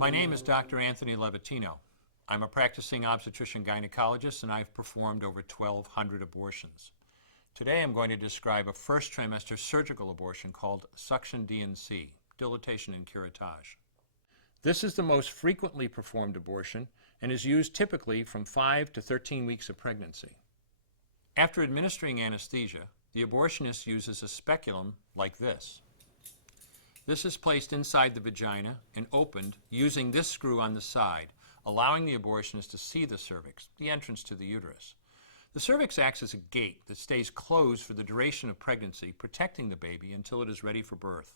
My name is Dr. Anthony Levatino. I'm a practicing obstetrician-gynecologist and I've performed over 1,200 abortions. Today I'm going to describe a first trimester surgical abortion called suction D&C, dilatation and curettage. This is the most frequently performed abortion and is used typically from 5 to 13 weeks of pregnancy. After administering anesthesia, the abortionist uses a speculum like this. This is placed inside the vagina and opened using this screw on the side, allowing the abortionist to see the cervix, the entrance to the uterus. The cervix acts as a gate that stays closed for the duration of pregnancy, protecting the baby until it is ready for birth.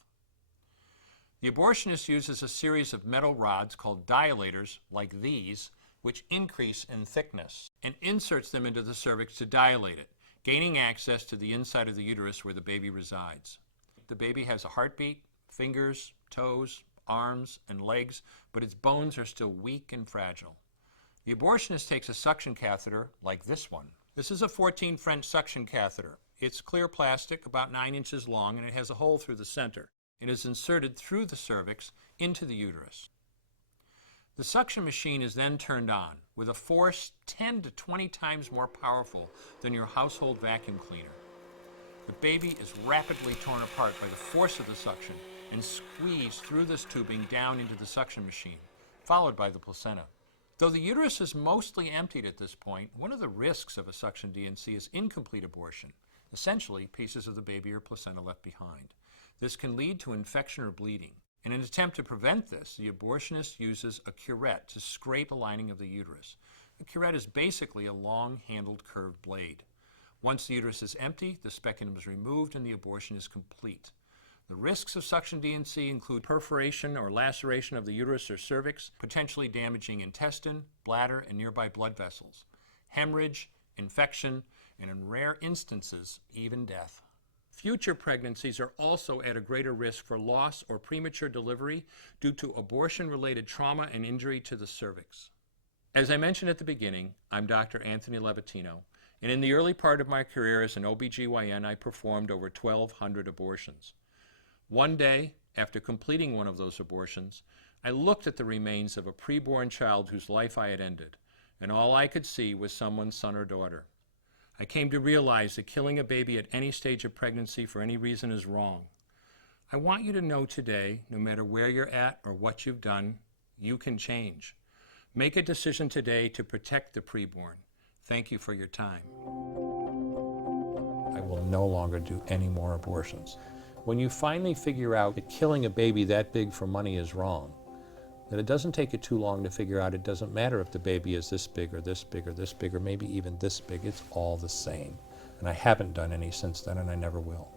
The abortionist uses a series of metal rods called dilators, like these, which increase in thickness, and inserts them into the cervix to dilate it, gaining access to the inside of the uterus where the baby resides. The baby has a heartbeat, fingers, toes, arms, and legs, but its bones are still weak and fragile. The abortionist takes a suction catheter like this one. This is a 14 French suction catheter. It's clear plastic, about 9 inches long, and it has a hole through the center. It is inserted through the cervix into the uterus. The suction machine is then turned on with a force 10 to 20 times more powerful than your household vacuum cleaner. The baby is rapidly torn apart by the force of the suction and squeezed through this tubing down into the suction machine, followed by the placenta. Though the uterus is mostly emptied at this point, one of the risks of a suction D&C is incomplete abortion, essentially pieces of the baby or placenta left behind. This can lead to infection or bleeding. In an attempt to prevent this, the abortionist uses a curette to scrape the lining of the uterus. A curette is basically a long-handled curved blade. Once the uterus is empty, the speculum is removed and the abortion is complete. The risks of suction D&C include perforation or laceration of the uterus or cervix, potentially damaging intestine, bladder, and nearby blood vessels, hemorrhage, infection, and in rare instances, even death. Future pregnancies are also at a greater risk for loss or premature delivery due to abortion-related trauma and injury to the cervix. As I mentioned at the beginning, I'm Dr. Anthony Levatino, and in the early part of my career as an OBGYN, I performed over 1,200 abortions. One day, after completing one of those abortions, I looked at the remains of a preborn child whose life I had ended, and all I could see was someone's son or daughter. I came to realize that killing a baby at any stage of pregnancy for any reason is wrong. I want you to know today, no matter where you're at or what you've done, you can change. Make a decision today to protect the preborn. Thank you for your time. I will no longer do any more abortions. When you finally figure out that killing a baby that big for money is wrong, that it doesn't take you too long to figure out it doesn't matter if the baby is this big or this big or this big or maybe even this big, it's all the same. And I haven't done any since then and I never will.